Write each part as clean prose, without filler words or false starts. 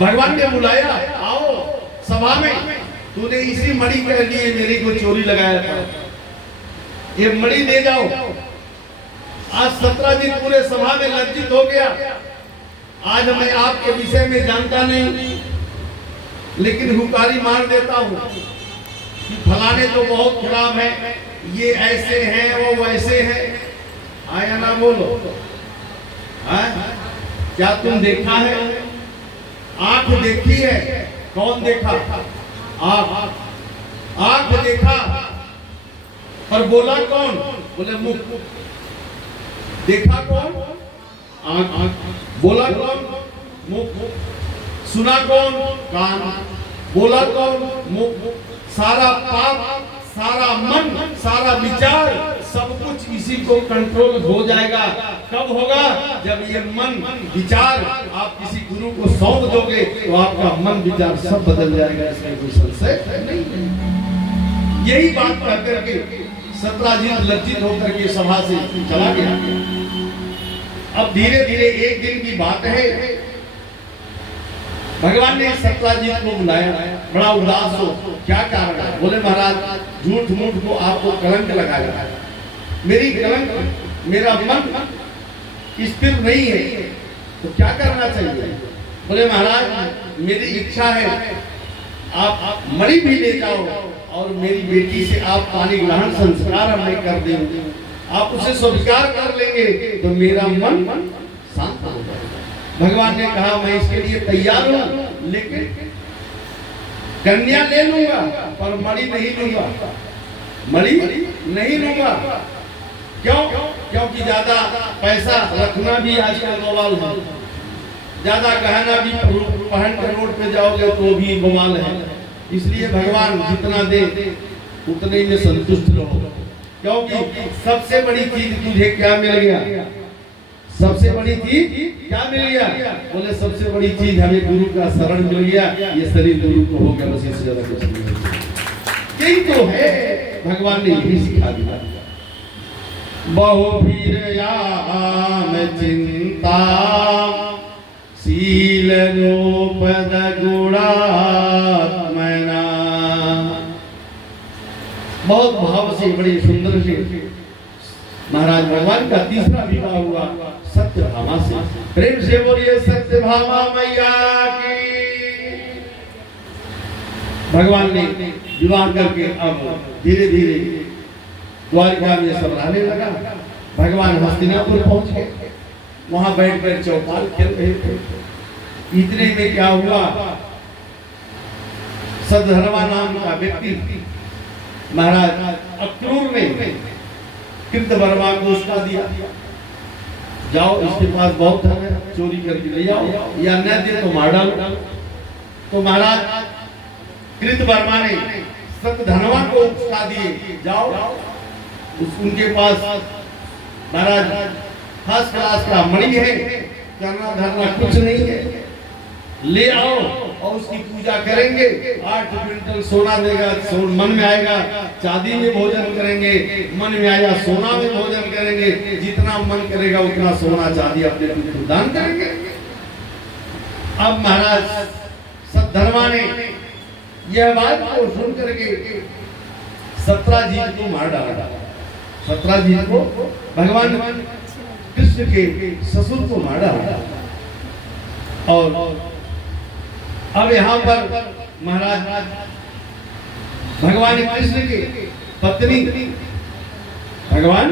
भगवान ने बुलाया, आओ सभा में, तूने इसी मणि के लिए मेरी को चोरी लगाया था, ये मणि दे जाओ। आज सत्राजित पूरे सभा में लज्जित हो गया। आज मैं आपके विषय में जानता नहीं, लेकिन हुकारी मार देता हूं कि फलाने तो बहुत खराब है, ये ऐसे हैं, वो वैसे हैं। आया ना बोलो, क्या तुम देखा है? आंख देखी है? कौन देखा? आंख देखा, और बोला कौन? बोले मुख। देखा कौन? आंख। बोला कौन? मुख। सुना कौन? कान। बोला कौन? मुख। सारा पाप, सारा मन, सारा विचार, सब कुछ इसी को कंट्रोल हो जाएगा। कब होगा? जब ये मन विचार आप किसी गुरु को सौंप दोगे तो आपका मन विचार सब बदल जाएगा, इसमें कोई संशय नहीं। यही बात कह करके सत्राजित लज्जित होकर के सभा से चला गया। अब धीरे धीरे एक दिन की बात है, भगवान ने सत्राजित को बुलाया, बड़ा उदास हो। क्या कारण है? बोले महाराज, झूठ मूठ को आपको कलंक लगाया, मेरी कलंक, मेरा मन स्थिर नहीं है, तो क्या करना चाहिए? बोले महाराज, मेरी इच्छा है आप मणि भी ले जाओ और मेरी बेटी से आप पानी ग्रहण संस्कार हमें कर देंगे, आप उसे स्वीकार कर लेंगे तो मेरा मन शांत हो जाएगा। भगवान ने कहा, मैं इसके लिए तैयार हूं, लेकिन कन्या ले लूंगा पर मणि नहीं लूंगा, मणि नहीं लूंगा। क्यों? क्योंकि ज्यादा पैसा रखना भी आजकल बवाल है, ज्यादा गहना भी पहन कर रोड पे जाओगे तो भी बवाल है। इसलिए भगवान जितना दे उतने में संतुष्ट रहो, क्योंकि सबसे बड़ी चीज तुझे क्या मिल गया? सबसे बड़ी चीज क्या मिल गया? बोले सबसे बड़ी चीज हमें गुरु का शरण मिल गया, ये शरीर गुरु को हो गया, बस इससे ज्यादा कुछ नहीं। यही तो है, भगवान ने यही सिखा दिया। बहुवीर्याम चिंता शील रूपद गुणात्मना। बहुत भाव से, बड़ी सुंदर से महाराज भगवान का तीसरा विवाह हुआ सत्यभामा से। प्रेम से बोलिए सत्यभामा मैया की। भगवान ने विवाह करके अब धीरे धीरे द्वारिका में सब रहने लगा। भगवान हस्तिनापुर पहुंच गए, वहां बैठ कर चौपाल खेल रहे थे। इतने में क्या हुआ, सद्धर्मा नाम का व्यक्ति महाराज अक्रूर ने कृतवर्मा को उसका दिया, जाओ इसके पास बहुत धन है, चोरी करके ले आओ, या न दे तो मार डालो। तो महाराज कृतवर्मा ने सतधनवा को उसका दिए, जाओ उनके पास महाराज फर्स्ट क्लास का मणि है, करना धरना कुछ नहीं है, ले आओ और उसकी पूजा करेंगे। 8 क्विंटल सोना देगा, मन में आएगा चांदी में भोजन करेंगे, मन में आया सोना में भोजन करेंगे, जितना मन करेगा उतना सोना चांदी अपने को दान करेंगे। अब महाराज सद्धर्मा ने यह बात को सुन करके सत्राजित को मार डाला। सत्राजित को भगवान कृष्ण के ससुर को मार डाला। और अब यहाँ पर महाराज भगवान कृष्ण के पत्नी, भगवान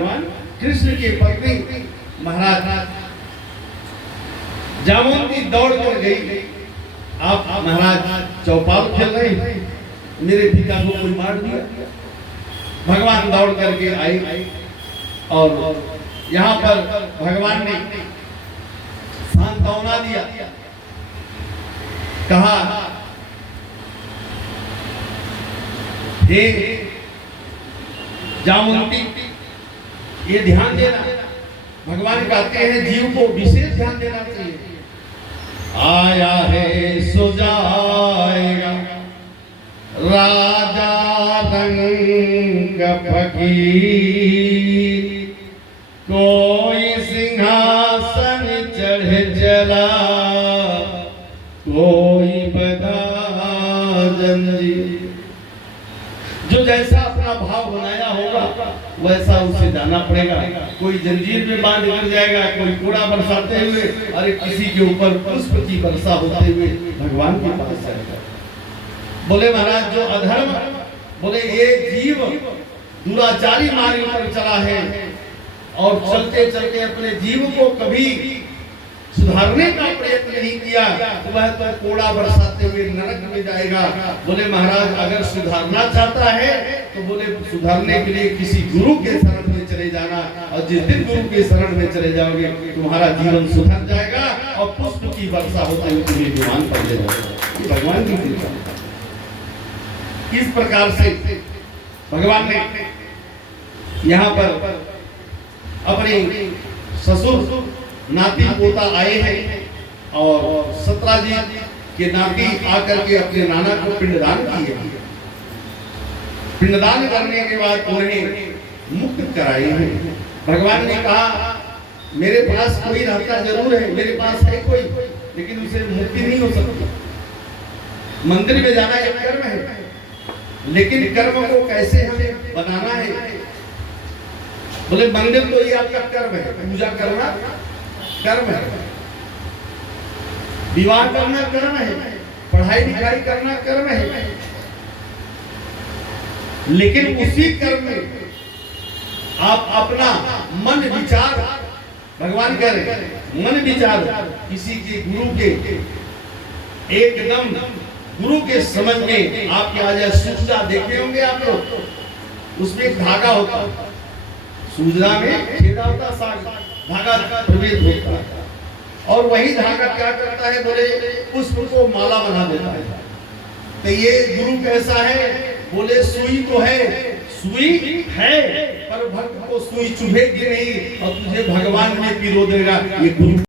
कृष्ण की पत्नी महाराज जामुन दौड़ कर गई। आप महाराज चौपाल खेल रहे, मेरे पिता को कोई मार दिया। भगवान दौड़ करके आई और यहाँ पर भगवान ने सांत्वना दिया, कहा हे जामुंती, ये ध्यान देना, भगवान कहते हैं जीव को विशेष ध्यान देना चाहिए। आया है सो जाएगा राजा रंग फकीर, कोई सिंहासन चढ़ चला, कोई कोई बंधन जी। जो जैसा अपना भाव बनाया होगा वैसा उसे जाना पड़ेगा। कोई जंजीर में बांध कर जाएगा, कोई कूड़ा बरसाते हुए, अरे किसी के ऊपर पुष्प की वर्षा होते हुए भगवान के पास जाएगा। बोले महाराज जो अधर्म, बोले ये जीव दुराचारी मार्ग पर चला है और चलते चलते अपने जीव को कभी सुधारने का प्रयत्न नहीं किया, वह तो कोड़ा बरसाते हुए नरक में जाएगा। बोले महाराज अगर सुधारना चाहता है तो बोले सुधारने के लिए किसी गुरु के शरण में चले जाना, और जिस दिन गुरु के शरण में चले जाओगे तुम्हारा जीवन सुधर जाएगा और पुष्प की वर्षा होते हुए तुम्हें विमान पर ले जाएगा। ये भगवान की कृपा। इस प्रकार से भगवान ने यहाँ पर अपने ससुर नाती पोता आए हैं और सत्राजी के नाती आकर के अपने नाना को पिंडदान किए। पिंडदान करने के बाद उन्हें मुक्त कराए हैं। भगवान ने कहा मेरे पास कोई रहता जरूर है, मेरे पास है कोई, लेकिन उसे मुक्ति नहीं हो सकती। मंदिर में जाना एक कर्म है, लेकिन कर्म को कैसे हमें बनाना है। बोले मंदिर तो ये आपका कर्म है, पूजा करना कर्म है, विवाह करना कर्म है, पढ़ाई लिखाई करना कर्म है, लेकिन उसी कर्म में आप अपना मन विचार, भगवान कह रहे हैं मन विचार किसी के गुरु के एकदम गुरु के समझ में आपके आ जाए। सूजरा देखे होंगे आप लोग, उसमें एक धागा होता है, सूजरा में छेदा होता, साग धागा प्रवेश होता है, और वही धागा क्या करता है, बोले पुष्प को माला बना देता है। तो ये गुरु कैसा है, बोले सुई तो है, सुई है पर भक्त को सुई चुभेगी नहीं और तुझे भगवान में पिरो देगा। ये गुरु